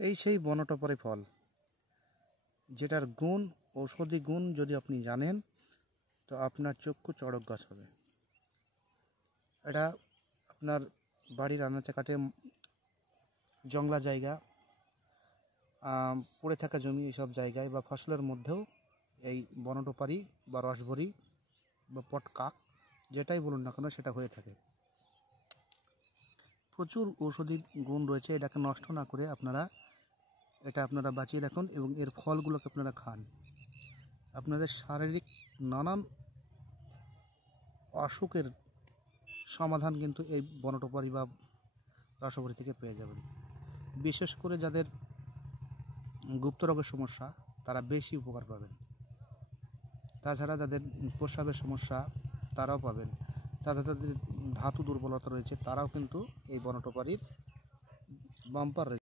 এই সেই বনটপারি ফল, যেটার গুণ, ঔষধি গুণ যদি আপনি জানেন তো আপনার চক্ষু চড়ক গাছ হবে। এটা আপনার বাড়ির আনাচে কাটে, জংলা জায়গা, পড়ে থাকা জমি, এইসব জায়গায় বা ফসলের মধ্যেও এই বনটপারি বা রসভরি বা পটকাক যেটাই বলুন না কেন সেটা হয়ে থাকে। প্রচুর ঔষধি গুণ রয়েছে। এটাকে নষ্ট না করে আপনারা বাঁচিয়ে রাখুন এবং এর ফলগুলোকে আপনারা খান। আপনাদের শারীরিক নানান অসুখের সমাধান কিন্তু এই বনটপারি বা রসভরি থেকে পেয়ে যাবেন। বিশেষ করে যাদের গুপ্ত রোগের সমস্যা তারা বেশি উপকার পাবেন। তাছাড়া যাদের প্রস্রাবের সমস্যা তারাও পাবেন। যাদের ধাতু দুর্বলতা রয়েছে তারাও কিন্তু এই বনটপারির বাম্পার